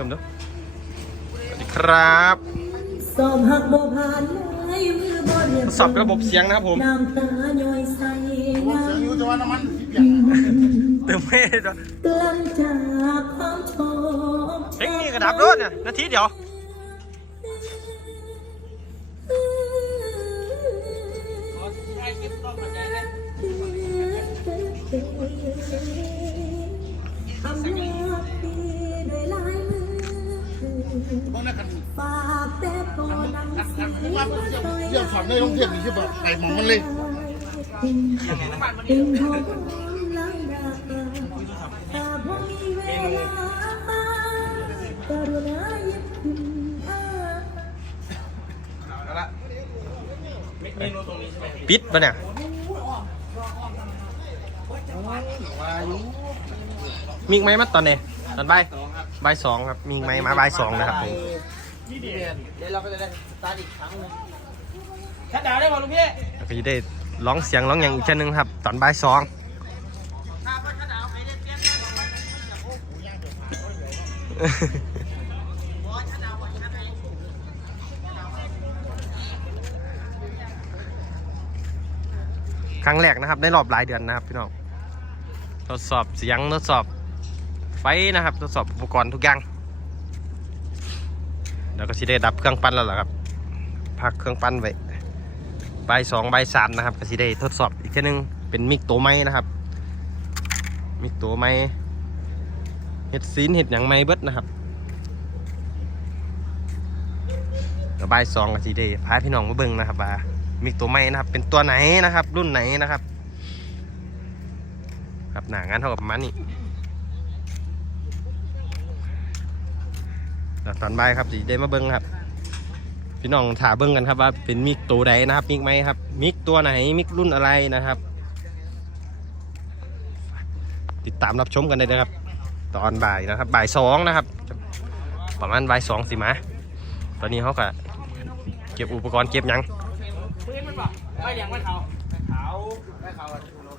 ชมดูสวัสดีครับสอบหักบ่ผ่านเลยมือบ่เรียบทดสอบระบบเสียงนะครับผม น้ำตาย่อยใส่ผมน้เสียงอยู่แต่ว่าน้ำมันที่เปียกเติมไม่ได้ด้วยำกลั่นจากความชอบเพลงนี้กระดับด้วยเนี่ยนาทีเดียว กนั้นคันฝากแต่ตัวดังเสียงมว่าผมเสียเสียงสอนในโรงเรียนนี่คือแบบไก่มองมันเลยเป็นของลังดาตาบ่มีเวลากรุณาหยิบขึ้นมาปิดปะเนี่ยมีไหมมาตอนไหนตอนบ่ายบ่ายสองครับ มีไหมมาบ่ายสองนะครับผม เดี๋ยวเราก็จะได้สตาร์ทอีกครั้งหนึงชัดดาวได้ป่ะลุงพี่แล้วก็จะได้ร้องเสียงร้องอย่างอีกเช่นนึงครับ ตอนบ่ายสองครั้งแรกนะครับในรอบหลายเดือนนะครับพี่น้องทดสอบเสียงทดสอบไฟนะครับ ทดสอบอุปกรณ์ทุกอย่าง แล้วก็สิได้ดับเครื่องปั้นแล้วล่ะครับพักเครื่องปั้นไว้ใบสองใบสามนะครับ ก็สิได้ทดสอบอีกแค่นึงเป็นมิกตัวไม้นะครับ มิกตัวไม้เห็ดซีนเห็ดหยังไม้เบิดนะครับแล้วใบายสองก็สิได้พาพี่น้องมาเบิ่งนะครับว่ามิกตัวไม้นะครับ เป็นตัวไหนนะครับ รุ่นไหนนะครับ ครับหนางานเท่ากับมาณนี้แล้ว ตอนบ่ายครับสิได้มาเบิ่งครับ พี่น้องถาเบิ่งกันครับว่าเป็นมิกตัวใดนะครับ มิกไหมครับ มิกตัวไหนมิกรุ่นอะไรนะครับ ติดตามรับชมกันได้เลยครับ ตอนบ่ายนะครับ บ่ายสองนะครับ ประมาณบ่ายสองสิมาตอนนี้เขาก็เก็บอุปกรณ์เก็บยังปืนมันป่ะไอ้ยังไม่เขาไม่เขาไม่เขา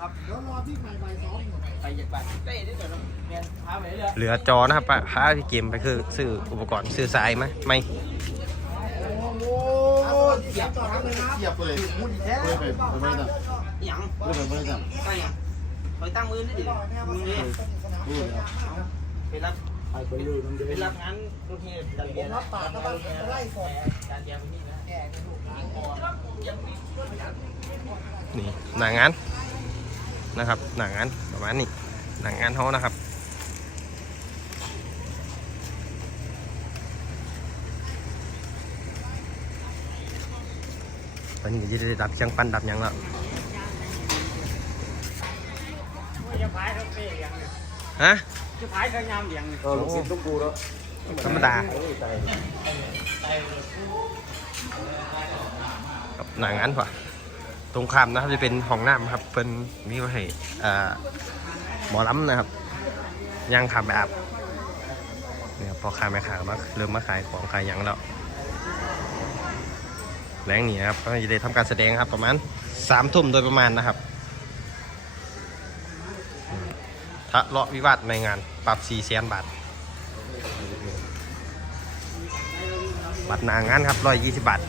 ครับเดี๋ยวรอที่ใหม่ใหม่สอง ไปเหยียบไปเต้ได้เดี๋ยวเราเมียนพาไปเรื่อยเหลือจอนะครับพาพาพี่เกมไปคือซื้ออุปกรณ์ซื้อสายไหมไม่โอ้เสียบต่อทั้งเลยนะเสียบเลยมุดแท้เลยไปไปไม่ได้ๆยังไปไปไม่ได้ตั้งยังไปตั้งมือนี่ดิมือนี่พูดแล้วไปรับไปรับงานรุ่นที่จันเบียร์รับปากก็ต้องไล่สดจันเบียร์ไปนี่นะนี่หนางาน นะครับ หนางานประมาณนี้ หนางงานเขานะครับตอนนี้จะได้ดับเชียงปั้นดับยังแล้วฮะจะพายขยามเลี้ยงเออลูกศิษย์ต้องกูแล้วธรรมดาครับหนางานป่ะ ตรงข้ามนะครับจะเป็นห้องน้ำครับเป็นมีไว้ให้หมอลำนะครับย่างขามไปอาบเนี่ยพอขายแม่ขายมาเริ่มมาขายของขายยังแล้วแรงนี่นะครับก็จะได้ทำการแสดงครับประมาณสามทุ่มโดยประมาณนะครับทะเลาะวิวาทในงานปรับ4แสนบาทบัตรนางานครับร้อยยี่สิบบาท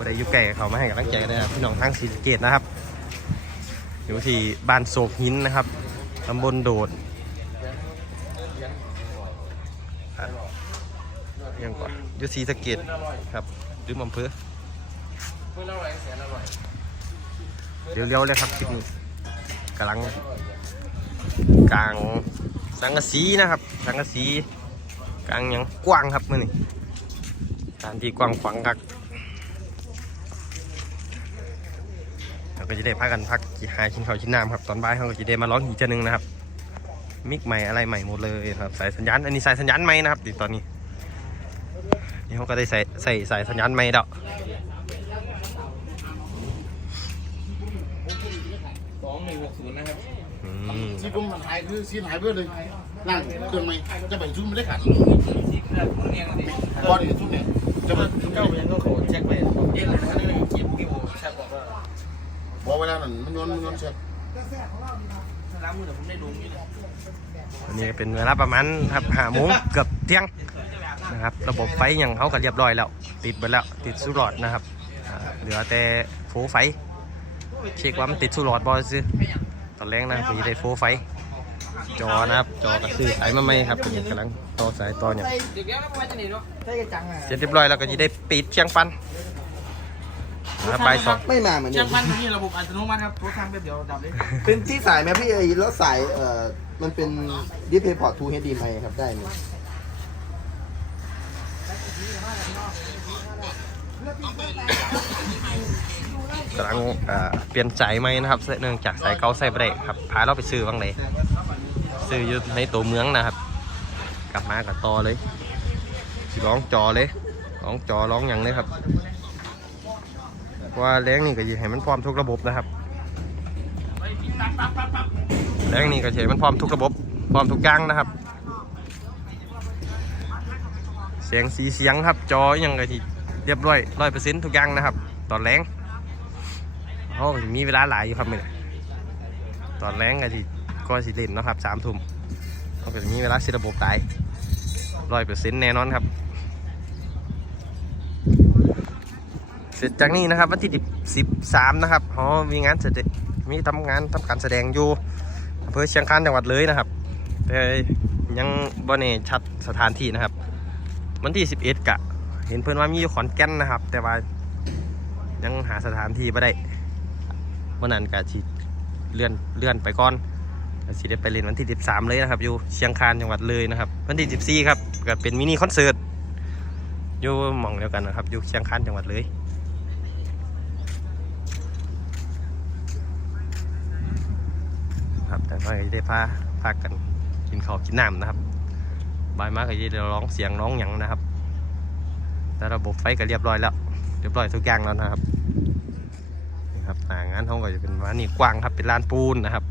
ก็ได้ยุไก่เขามาให้กำลังใจกันเลยครับพี่น้องทั้งศรีสะเกตนะครับ อยู่ที่บ้านโศกหินนะครับตำบลโดดยังก่อนอยู่ศรีสะเกตครับลืมอำเภอเร็วๆเลยครับคลิปนี้กำลังกลางสังกะสีนะครับ สังกะสีกลางยังกว้างครับมื่อนี้สถานที่กว้างขวางกักเรา ก็จะได้พักกันพักหาชิ้นข้าวชิ้นน้ำครับตอนบ่ายเขาก็จะได้มาร้องอีกเจานึงนะครับมิกใหม่อะไรใหม่หมดเลยครับสายสัญญาณอันนี้สายสัญญาณใหม่นะครับติดตอนนี้นี่เขาก็ได้ใส่ใส่สายสัญญาณใหม่ดอกสองหนึ่งหกศูนย์นะครับอืมที่ผมหายคือซีนหายเพื่อเลยนั่งเครื่องไหมจะไปชุดไม่ได้ขาดซีกแบบพวกนี้กันดิบอดี้ชุดเนี่ยจะไปเจ้ายังก็โขนเช็คไปเย็นเลยนะนี่เก็บกี่โมงแช่บอกว่า บอกเวลานั้นมันย้อนมันย้อนเช็ดล้างมือแต่ผมได้ลงนี่เลยอันนี้เป็นเวลาประมาณครับห้าโมงเกือบเที่ยงนะครับ ระบบไฟอย่างเขาก็เรียบร้อยแล้ว ติดไปแล้วติดสุดหลอดนะครับเหลือแต่โฟไฟเช็คว่ามันติดสุดหลอดบอซื้อตอนแรกนะผมจะได้โฟไฟ จอนะครับ จอก็คือสายมาไหมครับผมกำลังต่อสายต่อเนี่ยเด็กแล้วนะว่างเสร็จเรียบร้อยแล้วก็จะได้ปิดเชียงปัน นะครับใบายสอง ไม่มาเหมือนเดิเชียมงมันมีระบบอัตโนมัติครับโทรทางแป๊บเดียวดับเลยเป็นที่สายไหมพี่เอยแล้วสายเอ่อมันเป็นดิสเพย์พอร์ต2 HDMI ครับได้ไหมกำลังเอ่อเปลี่ยนใจไหมนะครับเนื่องจากสายเก่าใส่เบรกครับพาเราไปซื้อบ้างเลยซื้ออยู่ในตัวเมืองนะครับ กลับมากับต่อเลยสิร้องจอเลยร้องจอร้องอย่างเลยครับ เพราะว่าแรงนี่ก็จะให้มันพร้อมทุกระบบนะครับแรงนี่ก็จะให้มันพร้อมทุกระบบพร้อมทุกอย่างนะครับ เสียงสีเสียงครับจอยังไงที่เรียบร้อยร้อยเปอร์เซ็นต์ทุกอย่างนะครับ ตอนแรงเขามีเวลาหลายอยู่ครับเนี่ยตอนแรงก็ที่ก็สิเล่นนะครับสามทุ่มเขาก็จะมีเวลาเซตระบบตายร้อยเปอร์เซ็นต์แน่นอนครับ เสร็จจากนี้นะครับวันที่สิบสามนะครับเขามีงานแสดงมีทำงานทำการแสดงอยู่อำเภอเชียงคานจังหวัดเลยนะครับแต่ยังบ่เน่ชัดสถานที่นะครับ วันที่11กะ เห็นเพื่อนว่ามีอยู่ขอนแก่นนะครับ แต่ว่ายังหาสถานที่ไม่ได้วันนั้นกะที่เลื่อนเลื่อนไปก่อนสิได้ไปเล่นวันที่ 13 เลยนะครับ อยู่เชียงคานจังหวัดเลยนะครับ วันที่ 14 ครับก็เป็นมินิคอนเสิร์ตอยู่หม่องเดียวกันนะครับ อยู่เชียงคานจังหวัดเลย ครับ แต่ว่ได้พาพากันกินข้าวกินน้ำนะครับบายมากก็จะร้องเสียงร้องหยังนะครับ แต่ระบบไฟก็เรียบร้อยแล้ว เรียบร้อยทุกอย่างแล้วนะครับนี่ครับหน้างานห้องก็จะเป็นว่านี่กว้างครับเป็นลานปูนนะครับ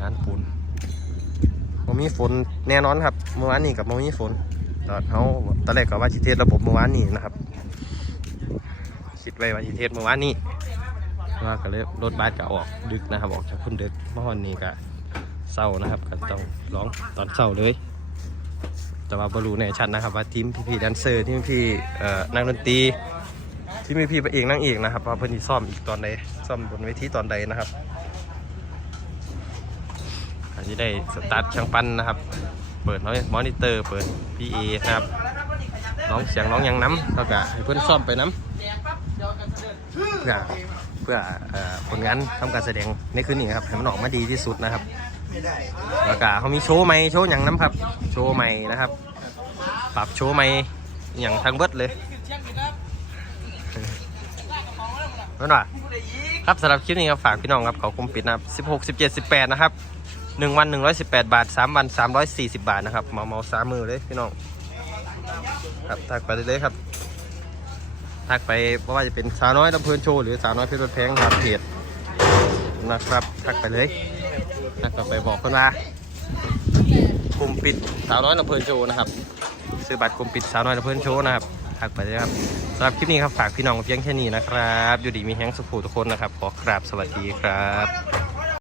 ลานปูนมันมีฝนแน่นอนครับเมื่อวานนี้กับมันมีฝนตอนเขาตอนแรกก็ว่าจิเทศระบบเมื่อวานนี้นะครับคิดไว้ว่าจิเทศเมื่อวานนี้ ว่าก็เลยรถบัสก็ออกดึกนะครับออกจากพุ่นดึกเมื่อวันนี้ก็เศร้านะครับก็ต้องร้องตอนเศร้าเลย แต่ว่าบรูในชัดนะครับ ว่าทีมพี่ๆแดนเซอร์ทีมพี่ๆเอ่อนักดนตรีทีมพี่พระเอกนางเอกนะครับว่าเพิ่นสิซ่อมอีกตอนใดซ่อมบนเวทีตอนใดนะครับอาจจะได้สตาร์ทช่างปั้นนะครับ เปิดมอนิเตอร์เปิด PA นะครับร้องเสียงร้องยังน้ำแล้วก็ให้เพื่อนซ่อมไปน้ำ เพื่ออผลงานทำการแสดงในคืนนี้ครับให้มันออกมาดีที่สุดนะครับแล้วก็เขามีโชว์ใหม่โชว์อย่างน้ำครับ โชว์ใหม่นะครับ ปรับโชว์ใหม่อย่างทางเบิดเลยนั่นว่ะครับสำหรับคลิปนี้ครับฝากพี่น้องครับเขาคุมปิดนะครับ16 17 18 นะครับ 1 วัน 118 บาท 3 วัน 340 บาทนะครับเมาเมาสามมือเลยพี่น้อง ครับทักไปเลยครับ ทักไปเพราะว่าจะเป็นสาวน้อยลำเพลินโชว์หรือสาวน้อยเพชรแพงทางเพจนะครับทักไปเลยทักกลับไปบอกเพื่อนว่ากลุ่มปิดสาวน้อยลำเพลินโชว์นะครับซื้อบัตรกลุ่มปิดสาวน้อยลำเพลินโชว์นะครับทักไปเลยครับสำหรับคลิปนี้ครับฝากพี่น้องเพียงแค่นี้นะครับ อยู่ดีมีแห้งสุขทุกคนนะครับขอกราบสวัสดีครับ